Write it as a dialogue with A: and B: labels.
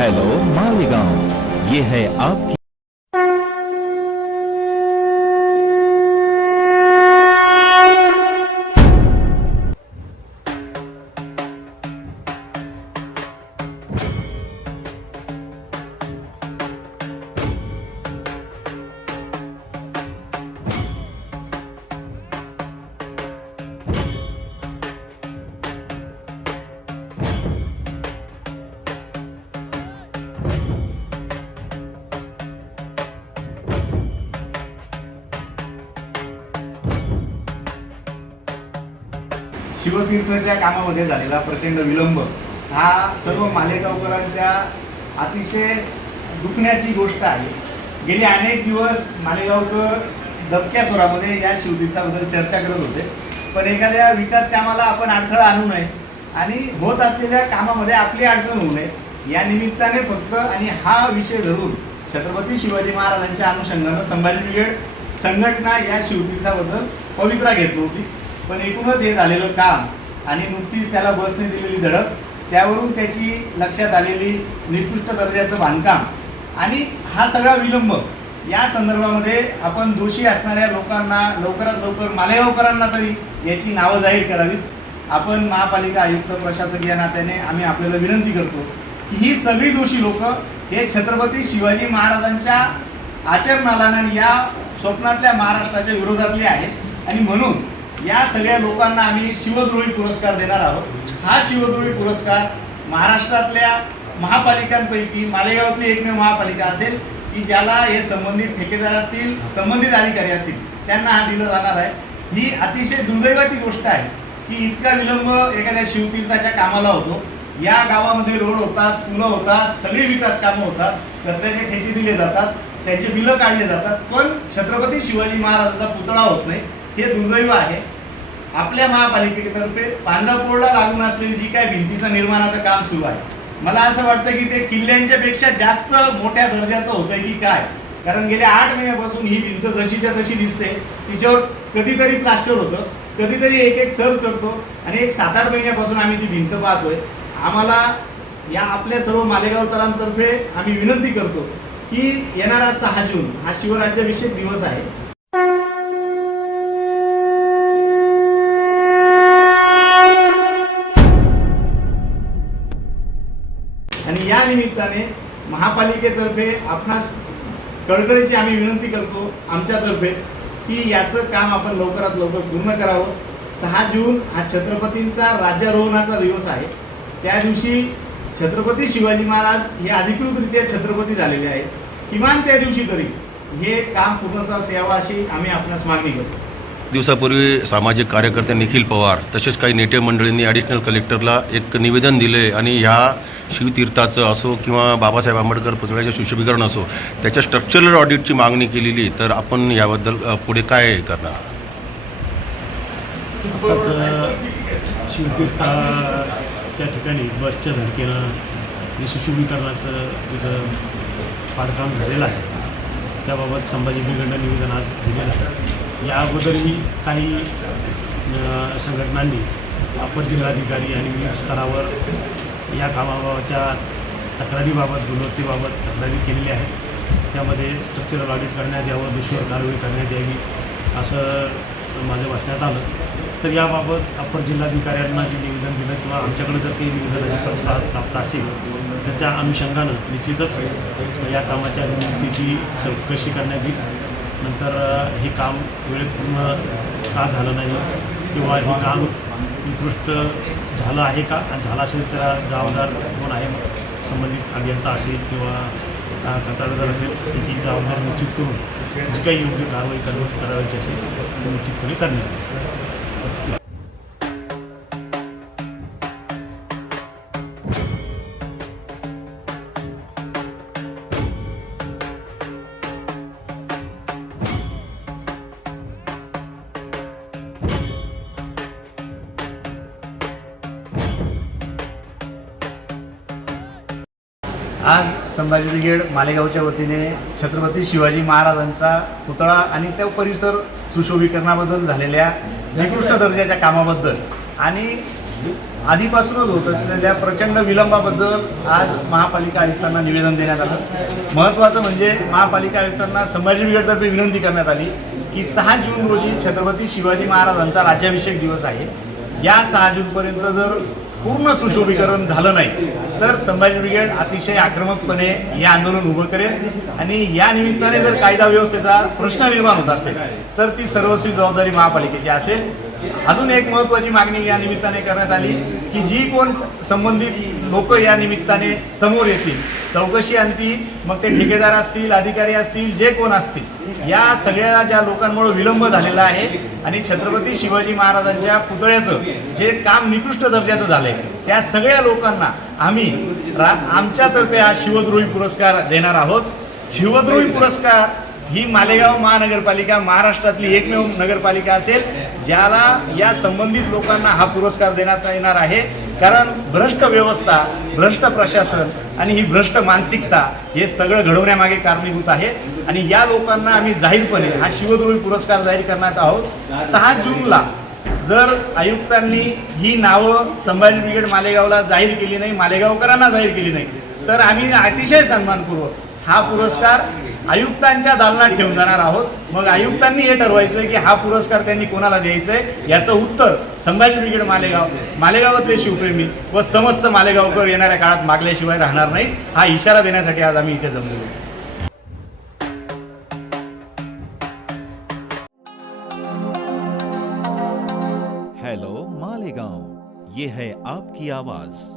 A: Hello Malegaon. ये है आपकी
B: शिवतीर्थच्या कामामध्ये झालेला प्रचंड विलंब हा सर्व मालेगावकरांच्या अतिशय दुखण्याची गोष्ट आहे. गेली अनेक दिवस मालेगावकर दबक्या स्वरामध्ये या शिवतीर्थाबद्दल चर्चा करत होते पण एखाद्या विकास कामाला आपण अडथळा आणू नये आणि होत असलेल्या कामामध्ये आपली अडचण होऊ नये या निमित्ताने फक्त आणि हा विषय धरून छत्रपती शिवाजी महाराजांच्या अनुषंगानं संभाजी ब्रिगेड संघटना या शिवतीर्थाबद्दल पवित्रा घेत होती. पण एकूणच हे झालेलं काम आणि नुकतीच त्याला बसने दिलेली धडक त्यावरून त्याची लक्षात आलेली निकृष्ट दर्जाचं बांधकाम आणि हा सगळा विलंब या संदर्भामध्ये आपण दोषी असणाऱ्या लोकांना लवकरात लवकर मालेगावकरांना तरी याची नावं जाहीर करावीत. आपण महापालिका आयुक्त प्रशासक या नात्याने आम्ही आपल्याला विनंती करतो की ही सगळी दोषी लोक हे छत्रपती शिवाजी महाराजांच्या आचरणाला आणि या स्वप्नातल्या महाराष्ट्राच्या विरोधातले आहेत. आणि म्हणून या सगळ्या लोकांना आम्ही शिवद्रोही पुरस्कार देणार आहोत. हा शिवद्रोही पुरस्कार महाराष्ट्रातल्या महापालिकांपैकी मालेगावातली एकमेव महापालिका असेल की ज्याला हे संबंधित ठेकेदार असतील संबंधित अधिकारी असतील त्यांना हा दिला जाणार आहे. ही अतिशय दुर्दैवाची गोष्ट आहे की इतका विलंब एखाद्या शिवतीर्थाच्या कामाला होतो. या गावामध्ये रोड होतात पुलं होतात सगळी विकास कामं होतात कचऱ्याचे ठेके दिले जातात त्यांचे बिलं काढले जातात. पण छत्रपती शिवाजी महाराजांचा पुतळा होत नाही. हे दुर्दैव आहे. आपल्या महापालिकेतर्फे पांढरपोळला लागून असलेली जी काय भिंतीचं निर्माणाचं काम सुरू आहे. मला असं वाटतं की ते किल्ल्यांच्या पेक्षा जास्त मोठ्या दर्जाचं होतंय की काय? कारण गेल्या आठ महिन्यापासून ही भिंत जशीच्या तशी दिसते. तिच्यावर कधीतरी प्लास्टर होतं. कधीतरी एक एक थर चढतो. आणि एक सात आठ महिन्यापासून आम्ही ती भिंत पाहतोय. आम्हाला या आपल्या सर्व मालेगावकरांतर्फे आम्ही विनंती करतो की येणारा सहा जून हा शिवराज्याभिषेक दिवस आहे. आणि या निमित्ताने महापालिकेतर्फे आपणास कळकळीची आम्ही विनंती करतो आमच्यातर्फे की याचं काम आपण लवकरात लवकर पूर्ण करावं. सहा जून हा छत्रपतींचा राज्यारोहणाचा दिवस आहे. त्या दिवशी छत्रपती शिवाजी महाराज हे अधिकृतरित्या छत्रपती झालेले आहेत. किमान त्या दिवशी तरी हे काम पूर्णतास यावं अशी आम्ही आपणास मागणी करतो.
C: दिवसापूर्वी सामाजिक कार्यकर्ते निखिल पवार तसेच काही नेते मंडळींनी ॲडिशनल कलेक्टरला एक निवेदन दिले आणि ह्या शिवतीर्थाचं असो किंवा बाबासाहेब आंबेडकर पुतळ्याचं सुशोभीकरण असो त्याच्या स्ट्रक्चरल ऑडिटची मागणी केलेली तर आपण याबद्दल पुढे काय करणार?
D: आताच शिवतीर्थाच्या ठिकाणी बसच्या धडकेनं जे सुशोभीकरणाचं तिथं बांधकाम झालेलं आहे त्याबाबत संभाजी ब्रिगेडनं निवेदन आज दिलेलं आहे. या अगोदरही काही संघटनांनी अपर जिल्हाधिकारी आणि विविध स्तरावर या कामाबाबतच्या तक्रारीबाबत गुणवत्तेबाबत तक्रारी केलेली आहे त्यामध्ये स्ट्रक्चरल ऑडिट करण्यात यावं दोषीवर कारवाई करण्यात यावी असं माझं वाचण्यात आलं. तर याबाबत अपर जिल्हाधिकाऱ्यांना जे निवेदन दिलं किंवा आमच्याकडे जर काही निवेदनाची प्राप्त प्राप्त असेल त्याच्या अनुषंगानं निश्चितच या कामाच्या गुणवत्तेची चौकशी करण्यात येईल. नंतर हे काम वेळेत पूर्ण का झालं नाही? किंवा हे काम उत्कृष्ट झालं आहे का? आणि झालं असेल तर जबाबदार कोण आहे? संबंधित अभियंता असेल किंवा कंत्राटदार असेल त्याची जबाबदारी निश्चित करून जी काही योग्य कारवाई कर करावायची असेल ती निश्चितपणे करण्यात येईल.
B: आज संभाजी ब्रिगेड मालेगावच्या वतीने छत्रपती शिवाजी महाराजांचा पुतळा आणि त्या परिसर सुशोभीकरणाबद्दल झालेल्या निकृष्ट दर्जाच्या कामाबद्दल. आणि आधीपासूनच होतं असलेल्या प्रचंड विलंबाबद्दल आज महापालिका आयुक्तांना निवेदन देण्यात आलं. महत्त्वाचं म्हणजे महापालिका आयुक्तांना संभाजी ब्रिगेडतर्फे विनंती करण्यात आली की सहा जून रोजी छत्रपती शिवाजी महाराजांचा राज्याभिषेक दिवस आहे. या सहा जूनपर्यंत जर पूर्ण सुशोभीकरण झालं नाही तर संभाजी ब्रिगेड अतिशय आक्रमकपणे हे आंदोलन उभं करेल. आणि या निमित्ताने जर कायदा व्यवस्थेचा प्रश्न निर्माण होत असेल तर ती सर्वस्वी जबाबदारी महापालिकेची असेल. अजून एक महत्त्वाची मागणी या निमित्ताने करण्यात आली की जी कोण संबंधित लोक या निमित्ताने समोर येतील चौकशी आणतील मग ते ठेकेदार असतील अधिकारी असतील जे कोण असतील या सगळ्या ज्या लोकांमुळे विलंब झालेला आहे आणि छत्रपती शिवाजी महाराजांच्या पुतळ्याचं जे काम निकृष्ट दर्जाचं झालंय त्या सगळ्या लोकांना आम्ही रा आमच्यातर्फे हा शिवद्रोही पुरस्कार देणार आहोत. शिवद्रोही पुरस्कार ही मालेगाव महानगरपालिका महाराष्ट्रातली एकमेव नगरपालिका असेल ज्याला या संबंधित लोकांना हा पुरस्कार देण्यात येणार आहे. कारण भ्रष्ट व्यवस्था भ्रष्ट प्रशासन आणि ही भ्रष्ट मानसिकता हे सगळं घडवण्यामागे कारणीभूत आहे. आणि या लोकांना आम्ही जाहीरपणे हा शिवद्रोही पुरस्कार जाहीर करण्यात आहोत. सहा जूनला जर आयुक्तांनी ही नावं संभाजी ब्रिगेड मालेगावला जाहीर केली नाही मालेगावकरांना जाहीर केली नाही तर आम्ही अतिशय सन्मानपूर्वक हा पुरस्कार आयुक्तांच्या दालनात ठेवून जाणार आहोत. मग आयुक्तांनी हे ठरवायचं की हा पुरस्कार त्यांनी कोणाला द्यायचा आहे याचं उत्तर संभाजी ब्रिगेड मालेगाव मालेगावातले शिवप्रेमी व समस्त मालेगावकर येणाऱ्या काळात मागल्याशिवाय राहणार नाही हा इशारा देण्यासाठी आज आम्ही इथे जमलेलो
A: की आवाज.